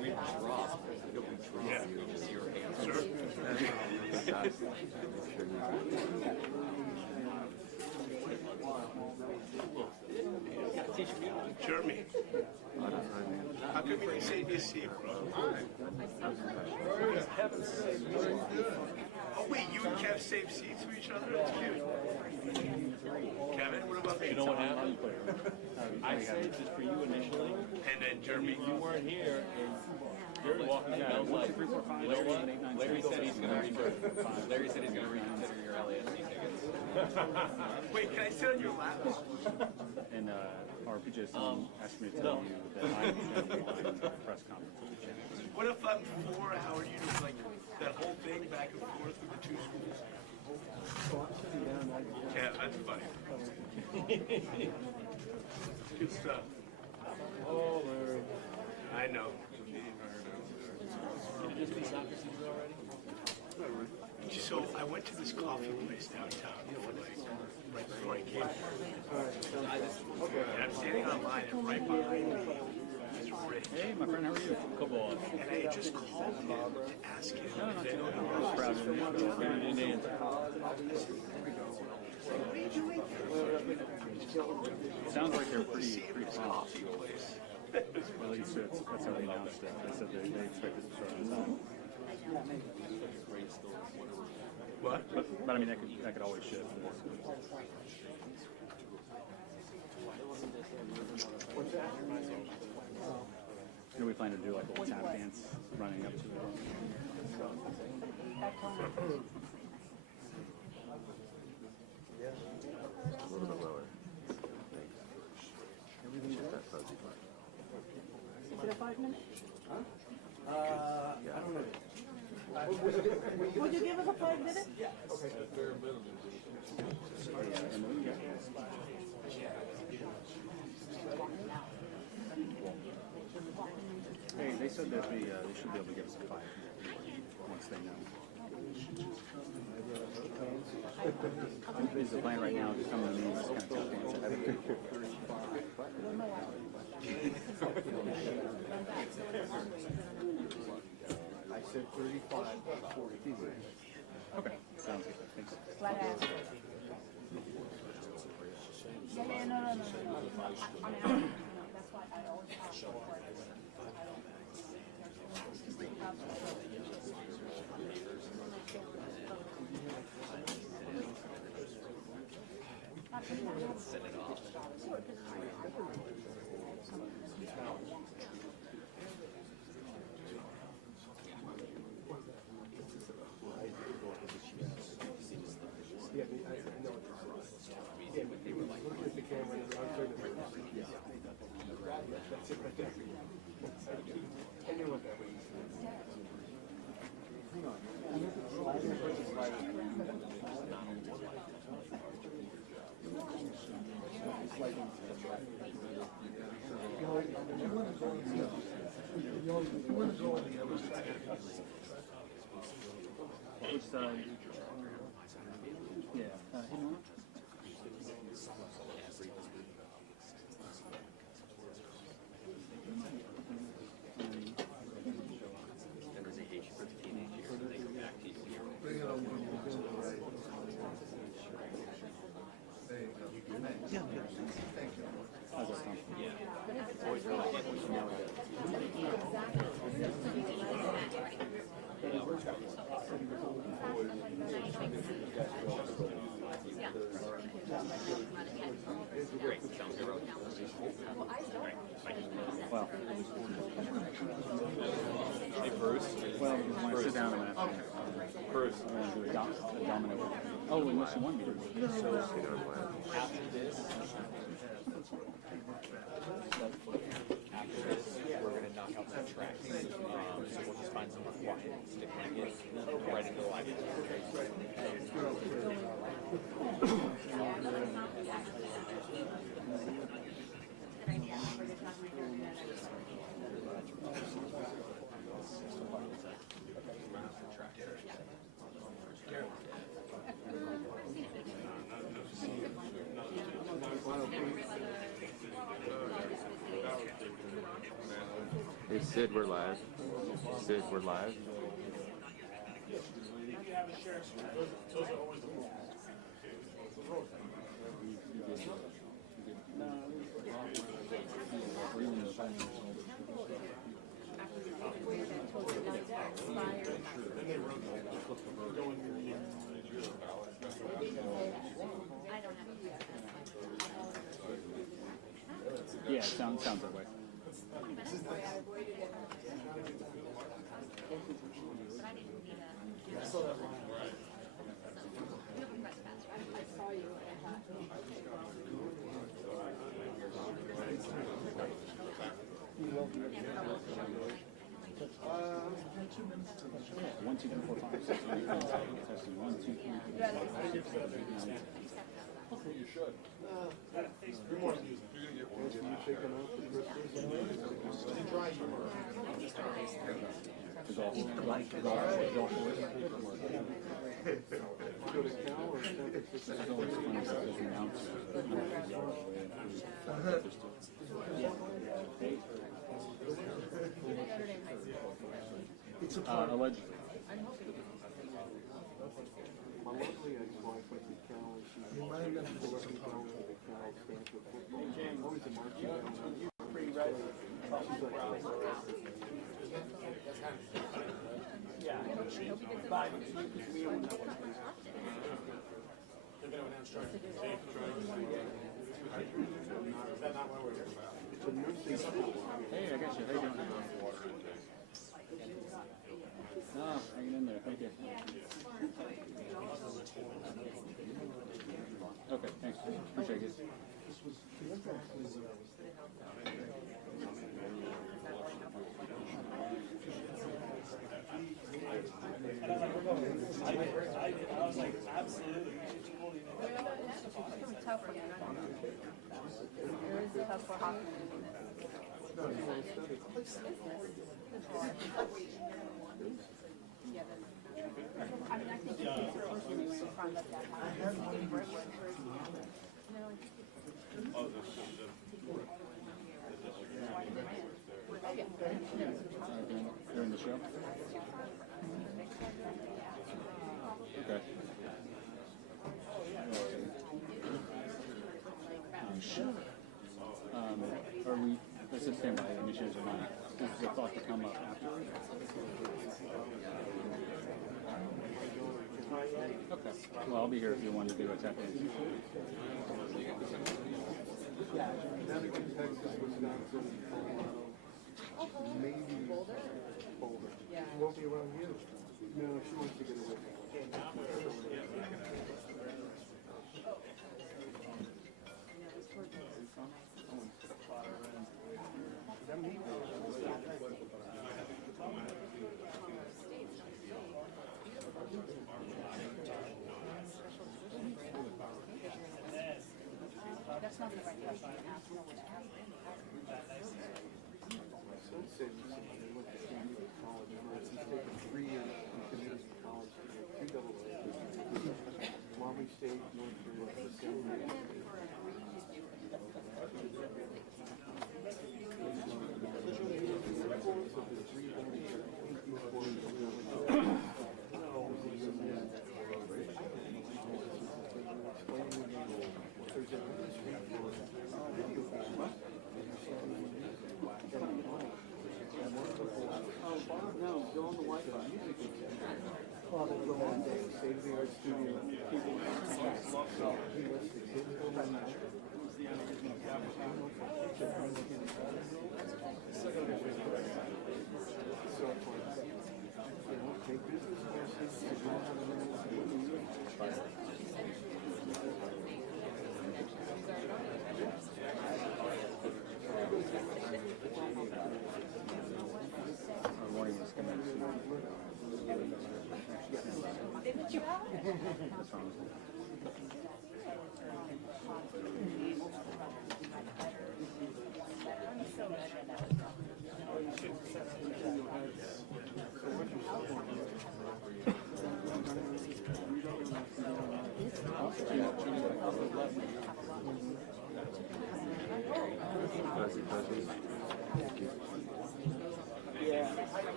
We drop. Yeah. You just see your hands. Sure. Jeremy. How come you didn't save your seat, bro? Oh, wait, you and Kev save seats for each other? That's cute. Kevin, what about me? You know what happened? I saved it for you initially. And then Jeremy. You weren't here, and Jerry walked in. I was like, you know what? Larry said he's going to reconsider your LAFC tickets. Wait, can I sit on your lap? And RPJ asked me to tell you that I'm going to be on the press conference with the champions. What if I'm 4 hour, you know, like that whole thing back and forth with the two schools? Yeah, that's funny. Good stuff. Oh, Larry. I know. Did you just be soccer season already? So I went to this coffee place downtown, you know, like right before I came here. And I'm standing online, and right behind me is Rick. Hey, my friend, how are you? Come on. And I had just called him to ask him. No, if they know I was proud of you. You didn't answer. It sounds like they're pretty See him at this pumped. coffee place. At least that's how they announced it. They said they expected to start on time. What? But I mean, that could always shift. Do we plan to do like a little tap dance running up to it? A little bit lower. Everything just that fuzzy part. Is it a 5 minute? I don't know. Would you give us a 5 minute? Yeah. Okay. Hey, they said that they should be able to give us a 5 once they know. Is the plan right now to come to me and just kind of tap dance ahead of I said 35, 40. Okay, sounds good. Thanks. Flat ass. Yeah, no. I mean, that's why I always ask for it. Set it off. Yeah, I know what you're saying. Yeah, but they were like, look at the camera and I'm turning it. Yeah. That's it right there. I knew what that was. Hang on. You want to go on the other side. Which side? Yeah. Hang on. And there's a age for the teenage years, and they go back to your Bring it on. There you go. Yeah. Thank you. How's that sound? It's always really good when you know Great. Sounds good. Well, Hey, Bruce. well, when I sit down, I'm going to Bruce. do a domino. Oh, unless you want me to. After this, we're going to knock out some tracks. So we'll just find someone quiet and stick like it right into the live. Well, Hey Sid, we're live. Sid, we're live. Yeah, sounds that way. One, two, three, four, five, six, seven, eight, nine, 10. Testing. 1, 2, 3, 4, 5, 6, 7, 8, 9, 10. You should. You're more music. You're gonna get one. Dry humor. The golf. Go to Cal or San Francisco? It's always funny because the announcer allegedly. My lovely ex-wife went to Cal and she was going to the Cal Stanford football. Always a marching band. She's like, it's a nursing school. Hey, I got you. How you doing? Oh, hanging in there. Thank you. Okay, thanks. Appreciate it. I was like, absolutely. It's tough for him. It is tough for Hoffman. Yeah, I mean, I think it's personally when you find that During the show? Okay. Are we, let's just stand by it, make sure there's a line. Is the thought to come up after? Okay. Well, I'll be here if you want to do a tap-in. Connecticut, Texas, Wisconsin, Colorado, maybe Boulder. She won't be around you. No, she wants to get away. That's not the right question to ask. No one to ask. My son said he went to Stanford College. He's taken 3 years in community college to get 2 double A's. Mommy State, North Carolina, no, go on the Wi-Fi. Probably one day, state-of-the-art studio. He lets the kids go run that. So, take business courses, you don't have a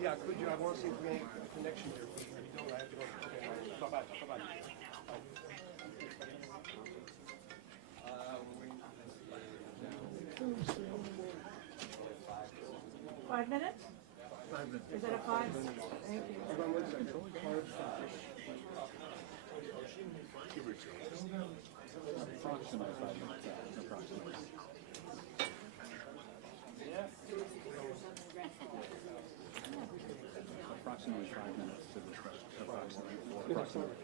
Yeah, could you? I want to see if we have any connection here. If you don't, I have to go. Okay, come back. 5 minutes? 5 minutes. Is it a 5? Thank you. Hold on 1 second. Approximately 5 minutes. Approximately. Approximately 5 minutes to discuss. Approximately.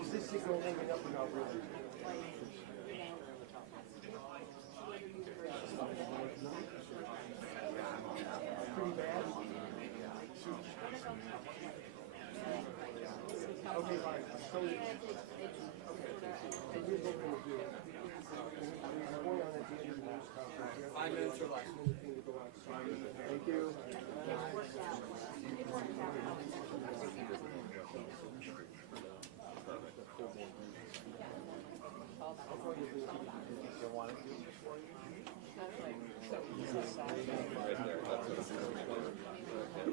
Is this signal hanging up or not really? Pretty bad? Okay, fine. So here's what we're going to do. I'm going on at the end of the news conference. 5 minutes or less. Thank you.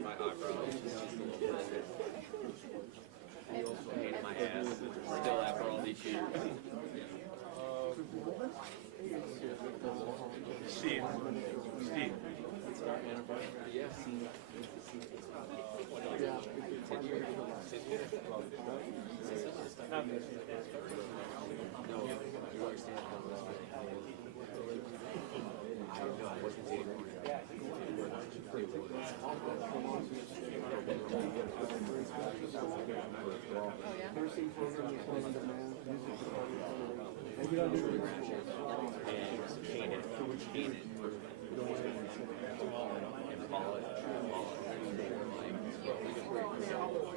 My eyebrow is just a little bit. Pain in my ass. Still after all these years. Steve.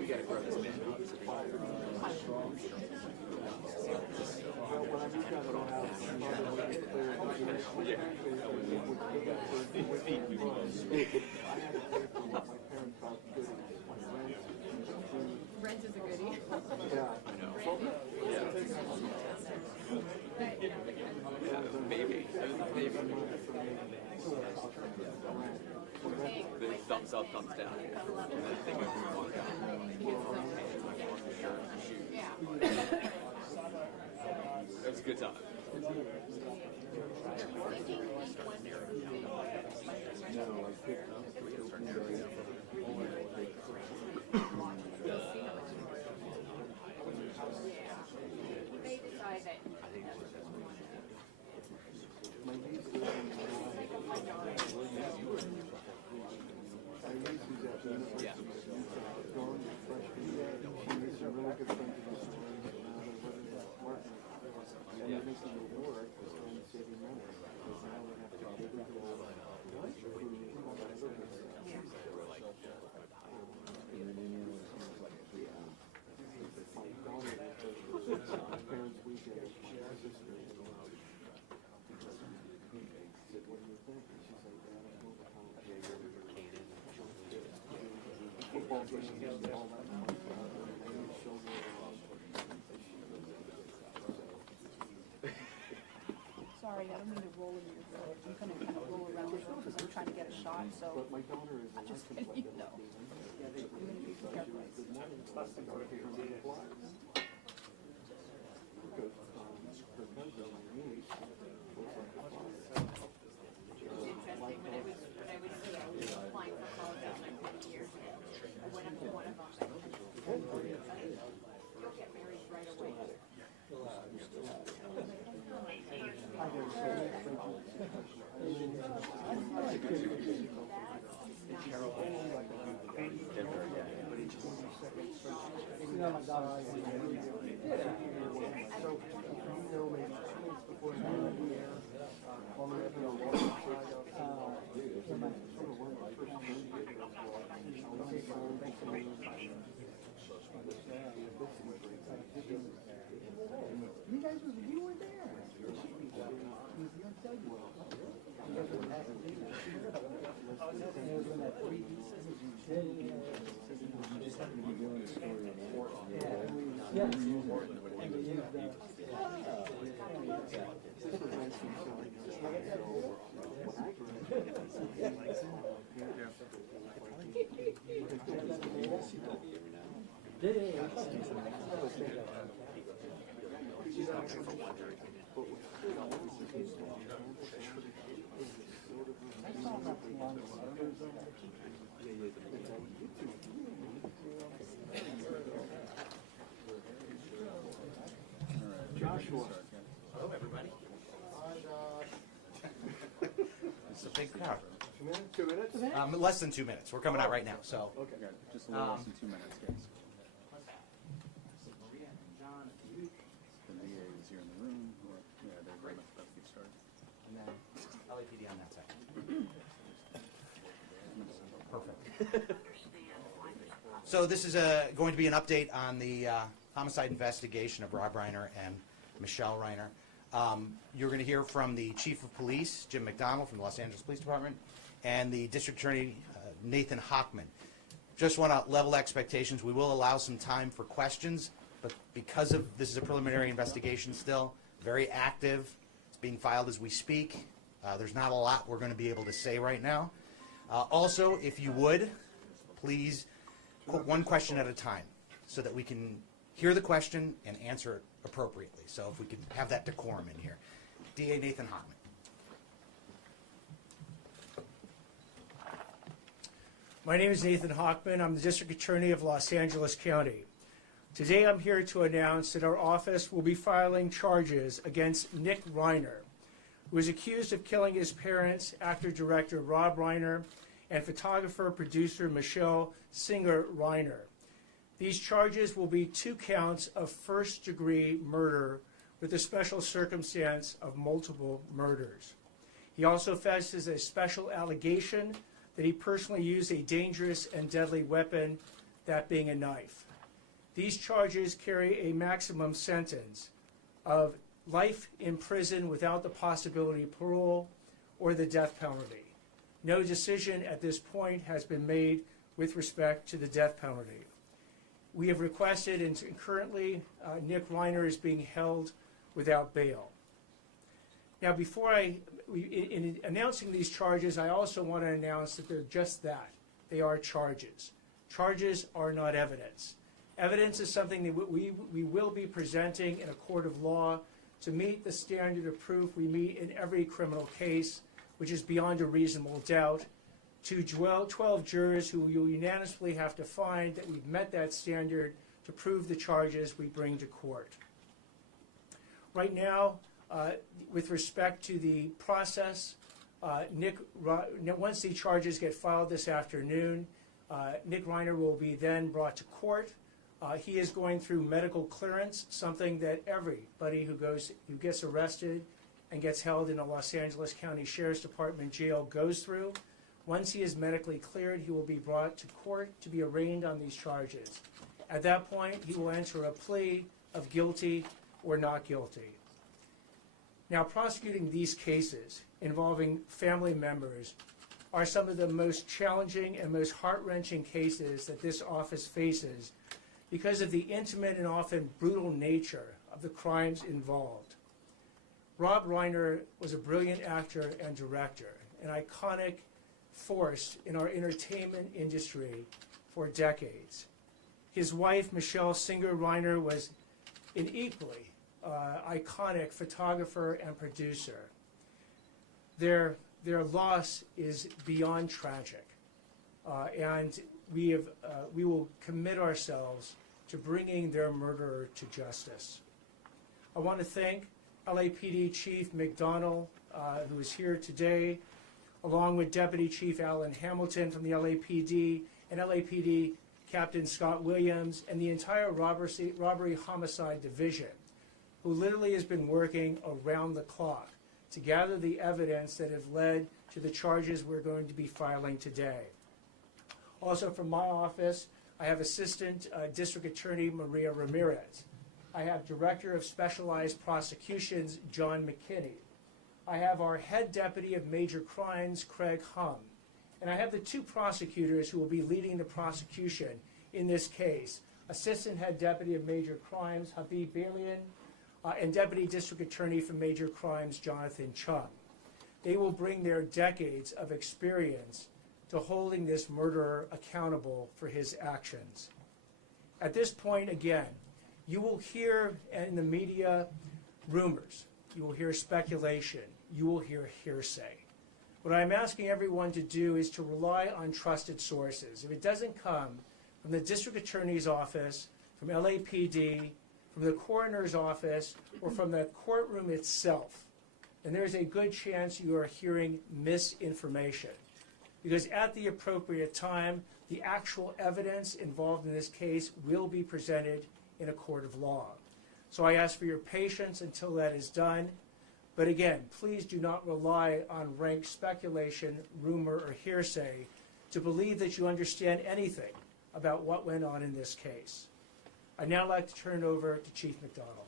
We gotta grow this man. Rent is a goodie. Maybe. The thumbs up, thumbs down. And then they go through one down. Shirt, shoes. It was a good time. Sorry. sorry, I don't mean to roll in your throat. I'm gonna kind of roll around this because I'm trying to get a shot, so I'm just letting you know. I'm gonna be careful. Applying for college like 10 years ago. I went up to one of them. You'll get married right away. You guys you were there. Hello, everybody. It's a big crowd. 2 minutes? Less than 2 minutes. We're coming out right now, so. Okay. Yeah, just a little less than 2 minutes, guys. Maria and John, The VA is here in the room, or, yeah, they're very much about to get started. and then LAPD on that side. Perfect. So this is going to be an update on the homicide investigation of Rob Reiner and Michelle Reiner. You're going to hear from the Chief of Police, Jim McDonald from the Los Angeles Police Department, and the District Attorney, Nathan Hochman. Just want to level expectations. We will allow some time for questions, but because of this is a preliminary investigation still, very active, it's being filed as we speak. There's not a lot we're going to be able to say right now. Also, if you would, please put one question at a time so that we can hear the question and answer it appropriately. So if we could have that decorum in here. DA Nathan Hochman. My name is Nathan Hochman. I'm the District Attorney of Los Angeles County. Today I'm here to announce that our office will be filing charges against Nick Reiner, who is accused of killing his parents, actor-director Rob Reiner, and photographer-producer Michelle Singer Reiner. These charges will be 2 counts of first-degree murder with the special circumstance of multiple murders. He also faces a special allegation that he personally used a dangerous and deadly weapon, that being a knife. These charges carry a maximum sentence of life in prison without the possibility of parole or the death penalty. No decision at this point has been made with respect to the death penalty. We have requested, and currently Nick Reiner is being held without bail. Now, in announcing these charges, I also want to announce that they're just that. They are charges. Charges are not evidence. Evidence is something that we will be presenting in a court of law to meet the standard of proof we meet in every criminal case, which is beyond a reasonable doubt, to 12 jurors who will unanimously have to find that we've met that standard to prove the charges we bring to court. Right now, with respect to the process, once the charges get filed this afternoon, Nick Reiner will be then brought to court. He is going through medical clearance, something that everybody who gets arrested and gets held in a Los Angeles County Sheriff's Department jail goes through. Once he is medically cleared, he will be brought to court to be arraigned on these charges. At that point, he will enter a plea of guilty or not guilty. Now, prosecuting these cases involving family members are some of the most challenging and most heart-wrenching cases that this office faces because of the intimate and often brutal nature of the crimes involved. Rob Reiner was a brilliant actor and director, an iconic force in our entertainment industry for decades. His wife, Michelle Singer Reiner, was an equally iconic photographer and producer. Their loss is beyond tragic, and we will commit ourselves to bringing their murderer to justice. I want to thank LAPD Chief McDonnell, who is here today, along with Deputy Chief Alan Hamilton from the LAPD, and LAPD Captain Scott Williams, and the entire Robbery Homicide Division, who literally has been working around the clock to gather the evidence that have led to the charges we're going to be filing today. Also from my office, I have Assistant District Attorney Maria Ramirez. I have Director of Specialized Prosecutions, John McKinney. I have our Head Deputy of Major Crimes, Craig Hum. And I have the two prosecutors who will be leading the prosecution in this case, Assistant Head Deputy of Major Crimes, Habib Balian, and Deputy District Attorney for Major Crimes, Jonathan Chung. They will bring their decades of experience to holding this murderer accountable for his actions. At this point, again, you will hear in the media rumors, you will hear speculation, you will hear hearsay. What I'm asking everyone to do is to rely on trusted sources. If it doesn't come from the District Attorney's Office, from LAPD, from the Coroner's Office, or from the courtroom itself, then there's a good chance you are hearing misinformation. Because at the appropriate time, the actual evidence involved in this case will be presented in a court of law. So I ask for your patience until that is done. But again, please do not rely on rank speculation, rumor, or hearsay to believe that you understand anything about what went on in this case. I'd now like to turn it over to Chief McDonnell.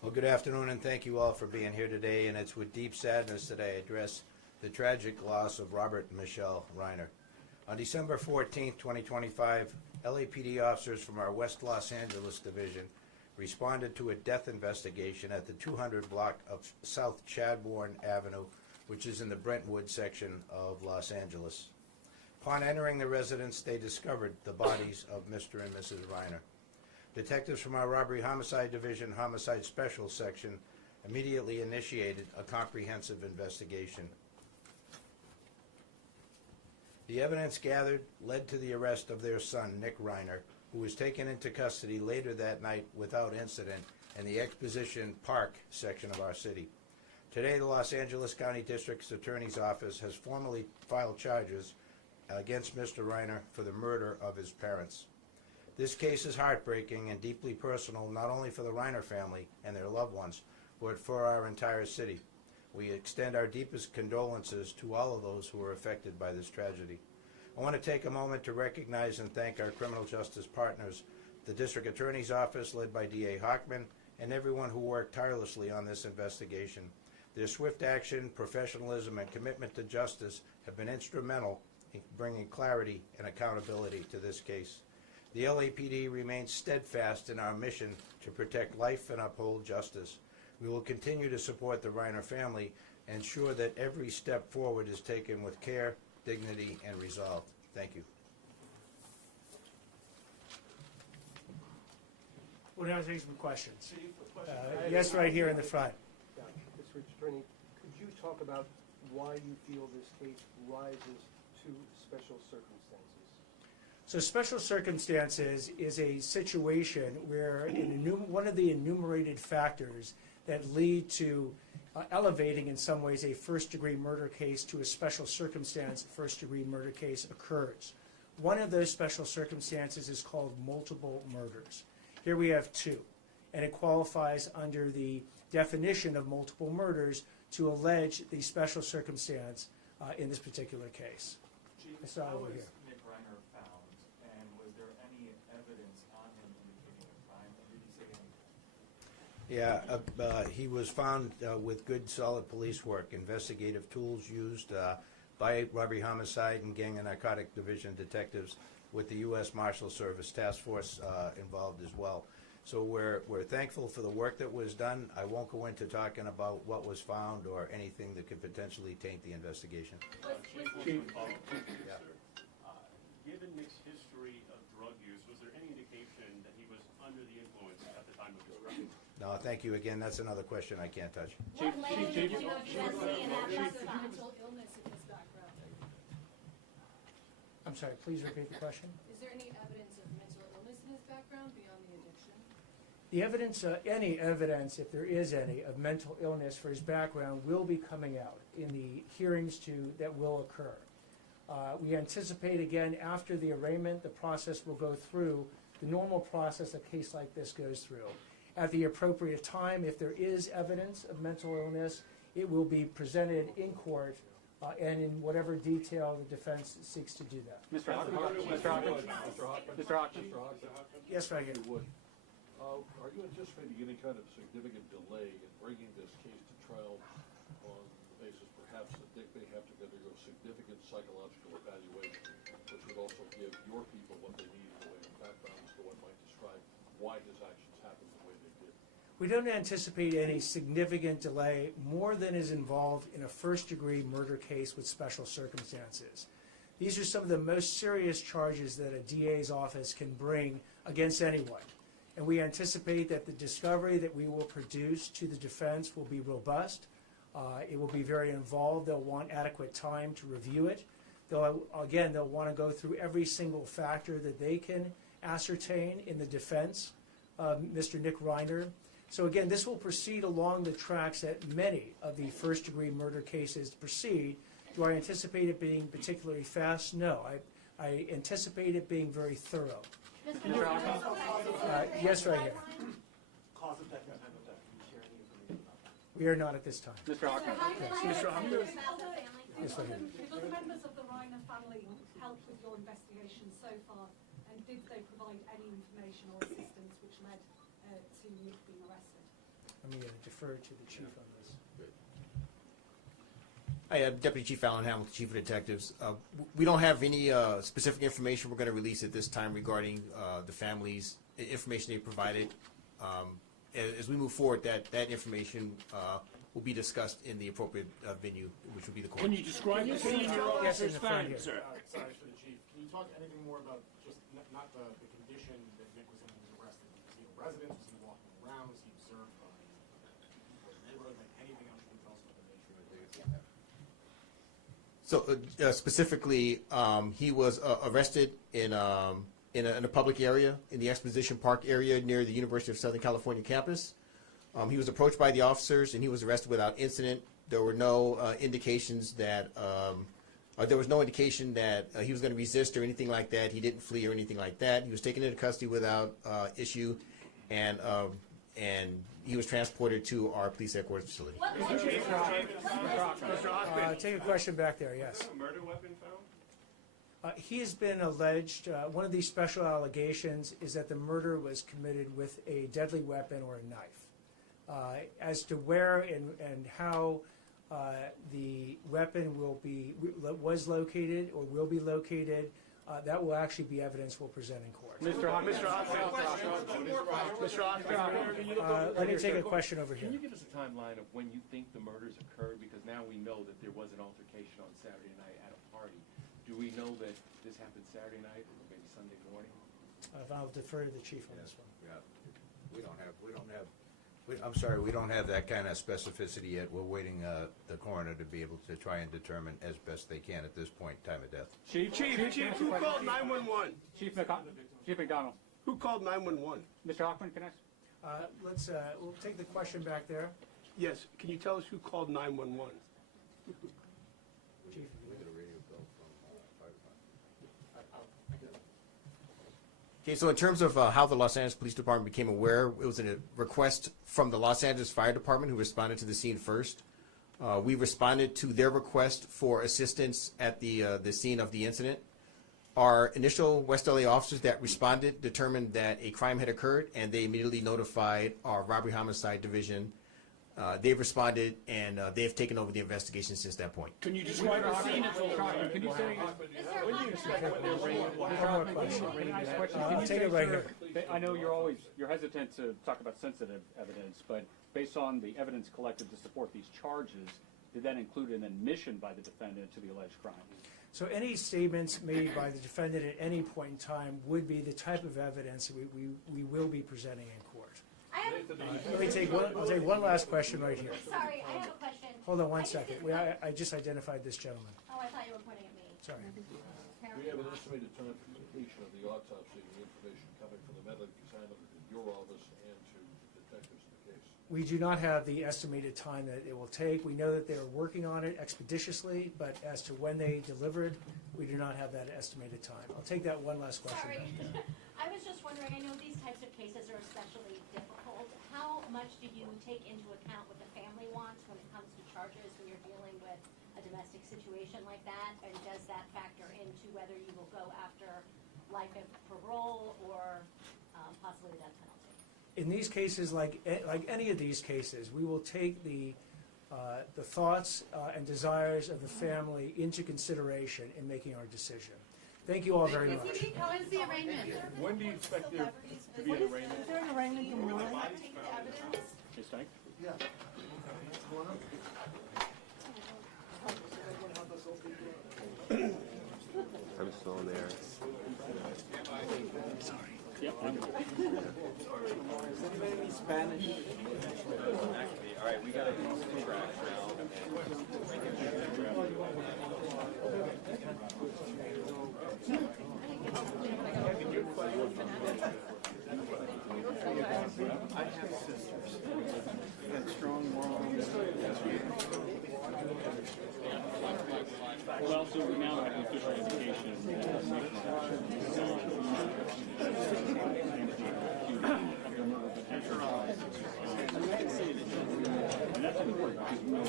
Well, good afternoon, and thank you all for being here today. And it's with deep sadness that I address the tragic loss of Robert and Michelle Reiner. On December 14, 2025, LAPD officers from our West Los Angeles division responded to a death investigation at the 200 block of South Chadbourne Avenue, which is in the Brentwood section of Los Angeles. Upon entering the residence, they discovered the bodies of Mr. and Mrs. Reiner. Detectives from our Robbery Homicide Division Homicide Special Section immediately initiated a comprehensive investigation. The evidence gathered led to the arrest of their son, Nick Reiner, who was taken into custody later that night without incident in the Exposition Park section of our city. Today, the Los Angeles County District Attorney's Office has formally filed charges against Mr. Reiner for the murder of his parents. This case is heartbreaking and deeply personal, not only for the Reiner family and their loved ones, but for our entire city. We extend our deepest condolences to all of those who were affected by this tragedy. I want to take a moment to recognize and thank our criminal justice partners, the District Attorney's Office led by D.A. Hochman, and everyone who worked tirelessly on this investigation. Their swift action, professionalism, and commitment to justice have been instrumental in bringing clarity and accountability to this case. The LAPD remains steadfast in our mission to protect life and uphold justice. We will continue to support the Reiner family and ensure that every step forward is taken with care, dignity, and resolve. Thank you. We'll now take some questions. Yes, right here in the front. District Attorney, could you talk about why you feel this case rises to special circumstances? So special circumstances is a situation where one of the enumerated factors that lead to elevating in some ways a first-degree murder case to a special circumstance first-degree murder case occurs. One of those special circumstances is called multiple murders. Here we have two, and it qualifies under the definition of multiple murders to allege the special circumstance in this particular case. Chief, I saw how over was here. Nick Reiner found, and was there any evidence on him indicating a crime, or did he say anything? Yeah, he was found with good, solid police work, investigative tools used by Robbery Homicide and Gang and Narcotic Division detectives with the U.S. Marshal Service Task Force involved as well. So we're thankful for the work that was done. I won't go into talking about what was found or anything that could potentially taint the investigation. Chief, Yeah. given Nick's history of drug use, was there any indication that he was under the influence at the time of his arrest? No, thank you again. That's another question I can't touch. What language Chief, do you address me and ask about? Mental illness in his background. I'm sorry, please repeat the question. Is there any evidence of mental illness in his background beyond the addiction? The evidence, any evidence, if there is any, of mental illness for his background will be coming out in the hearings that will occur. We anticipate, again, after the arraignment, the process will go through the normal process a case like this goes through. At the appropriate time, if there is evidence of mental illness, it will be presented in court and in whatever detail the defense seeks to do that. Mr. Hockman? Mr. Hockman? Mr. Hockman? Yes, right here. Are you anticipating any kind of significant delay in bringing this case to trial on the basis perhaps that Dick may have to undergo significant psychological evaluation, which would also give your people what they need in the way of background as to what might describe why his actions happened the way they did? We don't anticipate any significant delay more than is involved in a first-degree murder case with special circumstances. These are some of the most serious charges that a DA's office can bring against anyone. And we anticipate that the discovery that we will produce to the defense will be robust. It will be very involved. They'll want adequate time to review it. They'll want to go through every single factor that they can ascertain in the defense of Mr. Nick Reiner. So again, this will proceed along the tracks that many of the first-degree murder cases proceed. Do I anticipate it being particularly fast? No. I anticipate it being very thorough. Yes, right here. Cause of death and time of death. Can you share any information about that? We are not at this time. Mr. Hockman? Mr. Hockman? Yes, right here. Did other members of the Reiner family help with your investigation so far, and did they provide any information or assistance which led to Nick being arrested? I'm going to defer to the chief on this. Hi, I'm Deputy Chief Alan Hamilton, Chief of Detectives. We don't have any specific information we're going to release at this time regarding the family's information they provided. As we move forward, that information will be discussed in the appropriate venue, which will be the court. Can you describe the scene your Yes, in officers the front found, here. sir? Sorry for the chief. Can you talk anything more about just not the condition that Nick was in when he was arrested? Was he in a residence? Was he walking around? Was he observed by people in the neighborhood? Like anything else you can tell us about the nature of it? So specifically, he was arrested in a public area, in the Exposition Park area near the University of Southern California campus. He was approached by the officers and he was arrested without incident. There were no indications that he was going to resist or anything like that. He didn't flee or anything like that. He was taken into custody without issue, and he was transported to our police headquarters facility. Take a question back there, yes. A murder weapon found? He has been alleged, one of these special allegations is that the murder was committed with a deadly weapon or a knife. As to where and how the weapon was located or will be located, that will actually be evidence we'll present in court. Mr. Hockman? Let me take a question over here. Can you give us a timeline of when you think the murders occurred? Because now we know that there was an altercation on Saturday night at a party. Do we know that this happened Saturday night or maybe Sunday morning? I'll defer to the chief on this one. Yeah, we don't have I'm sorry, we don't have that kind of specificity yet. We're waiting the coroner to be able to try and determine as best they can at this point time of death. Chief, who called 911? Chief McDonald. Who called 911? Mr. Hockman, can I? We'll take the question back there. Yes, can you tell us who called 911? Chief. Okay, so in terms of how the Los Angeles Police Department became aware, it was a request from the Los Angeles Fire Department, who responded to the scene first. We responded to their request for assistance at the scene of the incident. Our initial West LA officers that responded determined that a crime had occurred, and they immediately notified our Robbery Homicide Division they've responded and they've taken over the investigation since that point. Can you describe the scene at the time? Can you say? When do you expect when they're bringing? One more question. Can I ask a question? I'll Can you take say, it right sir, here. I know you're hesitant to talk about sensitive evidence, but based on the evidence collected to support these charges, did that include an admission by the defendant to the alleged crime? So any statements made by the defendant at any point in time would be the type of evidence that we will be presenting in court. Let me take one. I'll take one last question right here. Sorry, I have a question. Hold on one second. I just identified this gentleman. Oh, I thought you were pointing at me. Sorry. We have an estimated time for completion of the autopsy and the information coming from the medical examiner to your office and to the detectives in the case. We do not have the estimated time that it will take. We know that they are working on it expeditiously, but as to when they deliver it, we do not have that estimated time. I'll take that one last question. Sorry. I was just wondering, I know these types of cases are especially difficult. How much do you take into account what the family wants when it comes to charges when you're dealing with a domestic situation like that? And does that factor into whether you will go after life of parole or possibly the death penalty? In these cases, like any of these cases, we will take the thoughts and desires of the family into consideration in making our decision. Thank you all very much. When's the arraignment? When do you expect there to be an arraignment? Is there an arraignment in mind? Yes, Frank? I'm still there. Yep. Spanish. All right, we got to do track now. I have sisters. Got strong moral. Well, so we now have the official indication that Nick and that's important because we know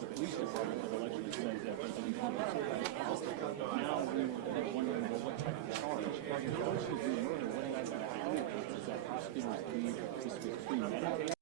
the police department have allegedly said that now we're wondering what type of charge. What is the murder? What is that? Is that prosecutors believe this was premeditated?